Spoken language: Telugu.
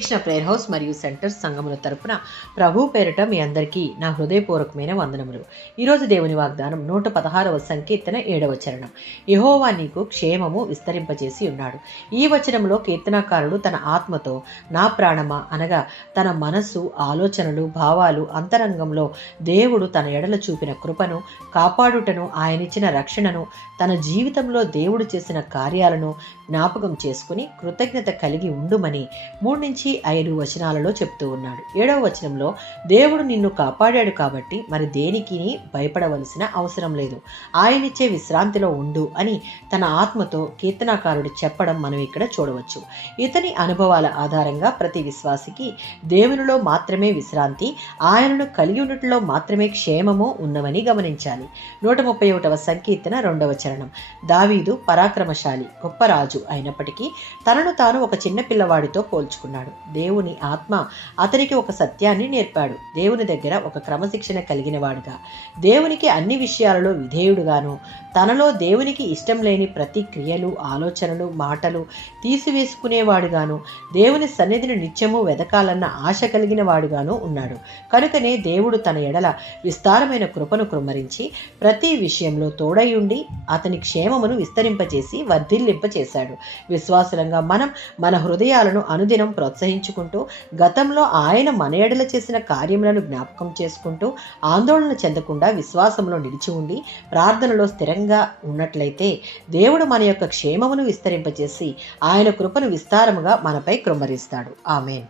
కృష్ణ ప్రేయర్ హౌస్ మరియు సెంటర్ సంఘముల తరపున ప్రభు పేరిట మీ అందరికీ నా హృదయపూర్వకమైన వందనములు. ఈరోజు దేవుని వాగ్దానం 116వ సంకీర్తన 7వ చరణం. యెహోవా నీకు క్షేమము విస్తరింపజేసి ఉన్నాడు. ఈ వచనంలో కీర్తనాకారుడు తన ఆత్మతో నా ప్రాణమా అనగా తన మనస్సు, ఆలోచనలు, భావాలు, అంతరంగంలో దేవుడు తన ఎడల చూపిన కృపను, కాపాడుటను, ఆయనిచ్చిన రక్షణను, తన జీవితంలో దేవుడు చేసిన కార్యాలను జ్ఞాపకం చేసుకుని కృతజ్ఞత కలిగి ఉండుమని 3-5 వచనాలలో చెప్తూ ఉన్నాడు. 7వ వచనంలో దేవుడు నిన్ను కాపాడాడు కాబట్టి మరి దేనికి భయపడవలసిన అవసరం లేదు, ఆయనిచ్చే విశ్రాంతిలో ఉండు అని తన ఆత్మతో కీర్తనాకారుడు చెప్పడం మనం ఇక్కడ చూడవచ్చు. ఇతని అనుభవాల ఆధారంగా ప్రతి విశ్వాసికి దేవునిలో మాత్రమే విశ్రాంతి, ఆయనను కలిగి ఉండటంలో మాత్రమే క్షేమము ఉన్నవని గమనించాలి. 131వ సంకీర్తన 2వ చరణం. దావీదు పరాక్రమశాలి, గొప్ప రాజు అయినప్పటికీ తనను తాను ఒక చిన్న పిల్లవాడితో పోల్చుకున్నాడు. దేవుని ఆత్మ అతనికి ఒక సత్యాన్ని నేర్పాడు. దేవుని దగ్గర ఒక క్రమశిక్షణ కలిగిన వాడుగా, దేవునికి అన్ని విషయాలలో విధేయుడుగాను, తనలో దేవునికి ఇష్టం లేని ప్రతి క్రియలు, ఆలోచనలు, మాటలు తీసివేసుకునేవాడుగాను, దేవుని సన్నిధిని నిత్యము వెదకాలన్న ఆశ కలిగిన వాడుగాను ఉన్నాడు. కనుకనే దేవుడు తన ఎడల విస్తారమైన కృపను కృమ్మరించి ప్రతి విషయంలో తోడయుండి అతని క్షేమమును విస్తరింపజేసి వర్ధిల్లింపచేశాడు. విశ్వాసులంగా మనం మన హృదయాలను అనుదినం ప్రోత్సహించుకుంటూ గతంలో ఆయన మన ఎడల చేసిన కార్యములను జ్ఞాపకం చేసుకుంటూ ఆందోళన చెందకుండా విశ్వాసంలో నిలిచి ఉండి ప్రార్థనలో స్థిరంగా ఉన్నట్లయితే దేవుడు మన యొక్క క్షేమమును విస్తరింపజేసి ఆయన కృపను విస్తారముగా మనపై కృమ్మరిస్తాడు. ఆమేన్.